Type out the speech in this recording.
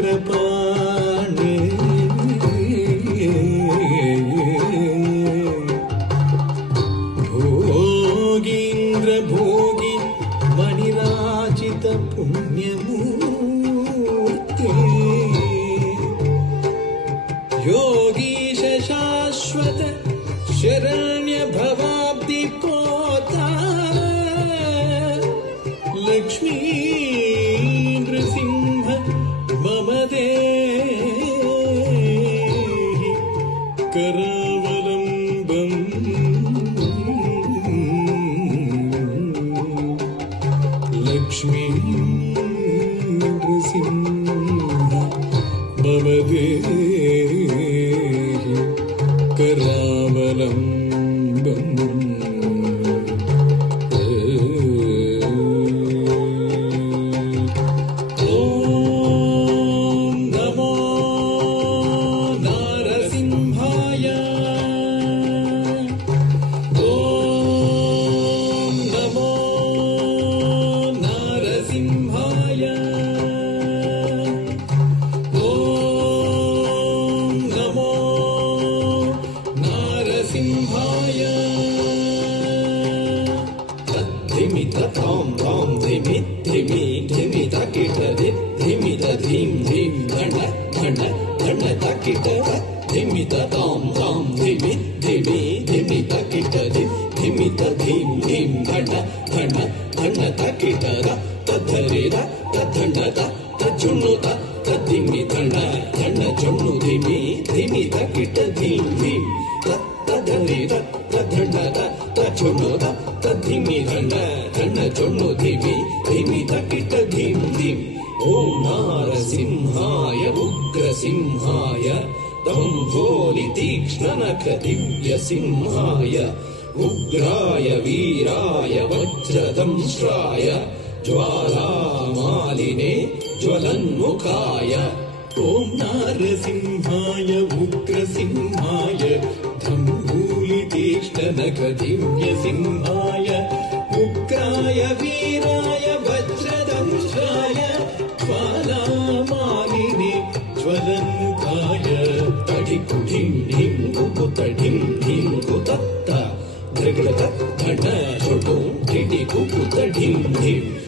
चक्रपाणि भोगीन्द्र भोगी मणिराजित पुण्यमूर्ति योगीश शाश्वत शरण्य भवाब्धि कोता लक्ष्मी नृसिंह मम देहि करावलम्बम् लक्ष्मी नृसिंह मम देहि करावलम्बम् धिमित तां तां धिमि धिमि धिमित किटरि धिमित धीं धीं धण धण धण तकिट धिमित तां तां धिमि धिमि धिमित किटरि धिमित धीं धीं धण धण धण तकिट तद्धरि तद्धण तज्जुण्णुत तद्धिमि धण धण जुण्णु धिमि धिमि तकिट धीं धीं तद्धरि तद्धण तज्जुण्णुत तद्धिमि धण धण जुण्णु धिमि धिमि तकिट धीं धीं ॐ नारसिंहाय उग्रसिंहाय दम्भोलि तीक्ष्णनख दिव्यसिंहाय उग्राय वीराय वज्रदंष्ट्राय ज्वालामालिने ज्वलन्मुखाय ॐ नारसिंहाय उग्रसिंहाय दम्भोलि तीक्ष्णनख दिव्यसिंहाय उग्राय वीराय वज्रदंष्ट्राय ज्वालामालिने ज्वलन्मुखाय तडिकुढिं ढिं कुकुतडिं ढिं कुतत्त धृगत धण झुटुं ढिडि कुकुतडिं ढिं